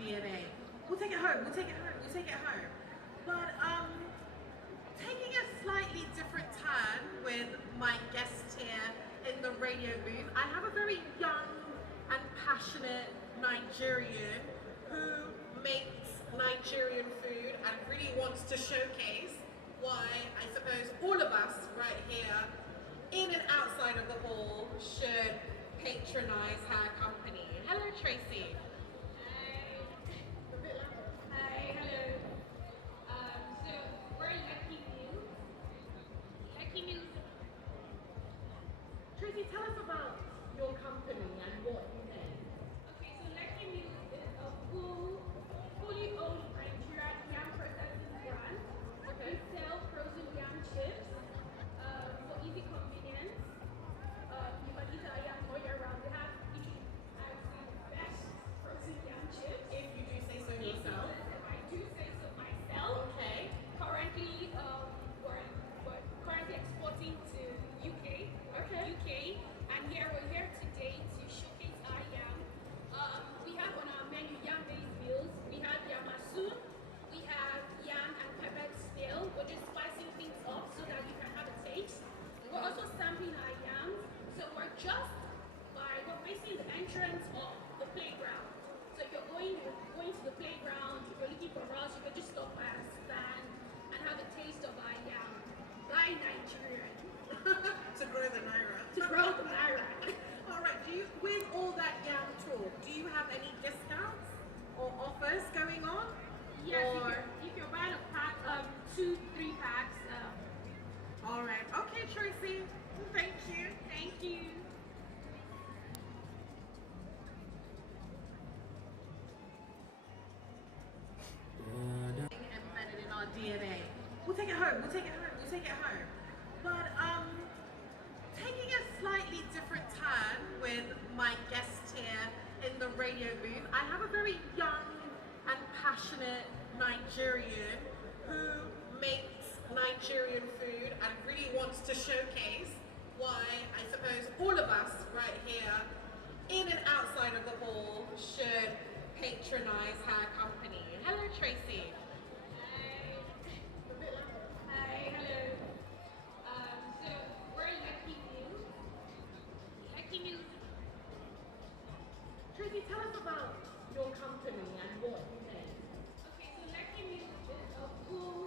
DNA. We'll take it home. We'll take it home. We'll take it home. But taking a slightly different turn with my guest here in the radio booth, I have a very young and passionate Nigerian who makes Nigerian food and really wants to showcase why I suppose all of us right here in and outside of the hall should patronize her company. Hello, Tracy. Hi. Hi, hello. So we're Lucky Meals. Lucky Meals. Tracy, tell us about your company and what you make. Okay, so Lucky Meals is a fully owned Nigerian yam processing brand. Okay. We sell frozen yam chips for easy convenience. You can eat our yam all year round. We have the best frozen yam chips. If you do say so yourself. If I do say so myself. Okay. Currently, we're currently exporting to UK. Okay. UK, and we're here today to showcase our yam. We have on our menu yam-based meals. We have yamasoon. We have yam and peppered snail. We're just spicing things up so that you can have a taste. We're also sampling our yams. So we're facing the entrance of the playground. So if you're going to the playground, if you're looking for us, you can just stop by our stand and have a taste of our yam. Buy Nigerian. To grow the Naira. To grow the Naira. All right, with all that yam talk, do you have any discounts or offers going on? Yes, Or- if you're buying a pack of 2-3 packs, All right. Okay, Tracy. Thank you. thank you. Embedded in our DNA. We'll take it home. We'll take it home. We'll take it home. But taking a slightly different turn with my guest here in the radio booth, I have a very young and passionate Nigerian who makes Nigerian food and really wants to showcase why I suppose all of us right here in and outside of the hall should patronize her company. Hello, Tracy. Hi. Hi, hello. So we're Lucky Meals. Lucky Meals. Tracy, tell us about your company and what you make. Okay, so Lucky Meals is a full